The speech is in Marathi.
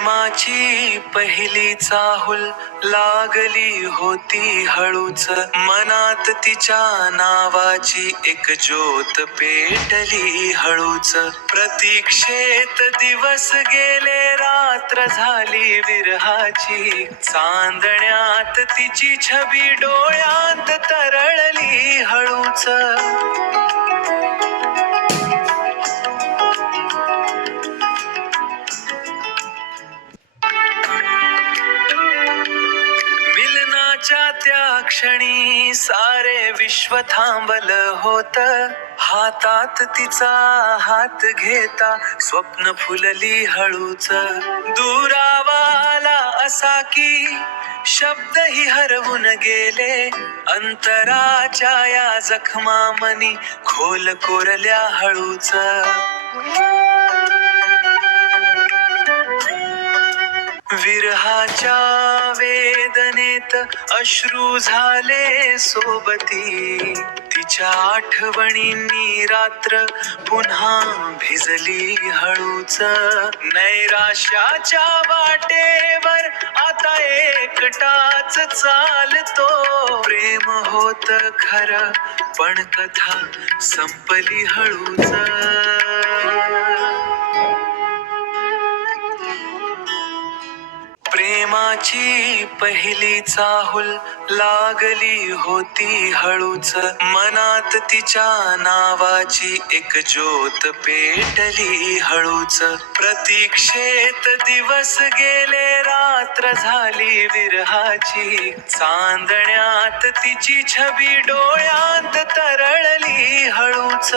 प्रेमाची पहिली चाहुल लागली होती हळूच, मनात तिच्या नावाची एक ज्योत पेटली हळूच. प्रतीक्षेत दिवस गेले, रात्र झाली विरहाची, चांदण्यात तिची छबी डोळ्यात तरळली हळूच. मिलनाच्या त्या क्षणी सारे विश्व थांबलं होत, हातात तिचा हात घेता स्वप्न फुलली हळूच. दुरावाला असा की शब्दही हरवून गेले, अंतराच्या या जखमा मनी खोल कोरल्या हळूच. विरहाच्या वेदनेत अश्रू झाले सोबती, तिच्या आठवणींनी रात्र पुन्हा भिजली हळूच. नैराश्याच्या वाटेवर आता एकटाच चालतो, प्रेम होत खरं पण कथा संपली हळूच. प्रेमाची पहिली चाहुल लागली होती हळूच, मनात तिच्या नावाची एक ज्योत पेटली हळूच. प्रतीक्षेत दिवस गेले, रात्र झाली विरहाची, चांदण्यात तिची छबी डोळ्यात तरळली हळूच.